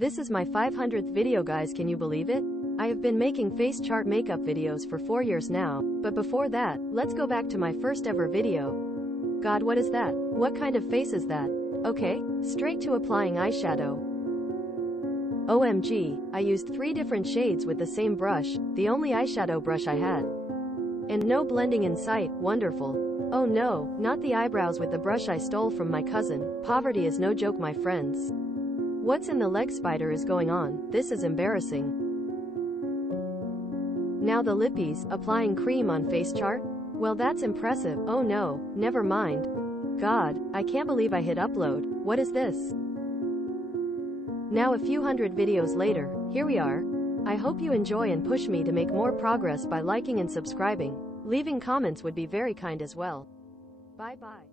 This is my 500th video, guys, can you believe it? I have been making face chart makeup videos for 4 years now, but before that, let's go back to my first ever video. God, what is that? What kind of face is that? Okay, straight to applying eyeshadow. OMG, I used 3 different shades with the same brush, the only eyeshadow brush I had. And no blending in sight, wonderful. Oh no, not the eyebrows with the brush I stole from my cousin. Poverty is no joke, my friends. What's in the leg spider is going on, this is embarrassing. Now the lippies, applying cream on Facechart? Well, that's impressive. Oh no, never mind. God, I can't believe I hit upload. What is this? Now a few hundred videos later, here we are. I hope you enjoy and push me to make more progress by liking and subscribing. Leaving comments would be very kind as well. Bye bye.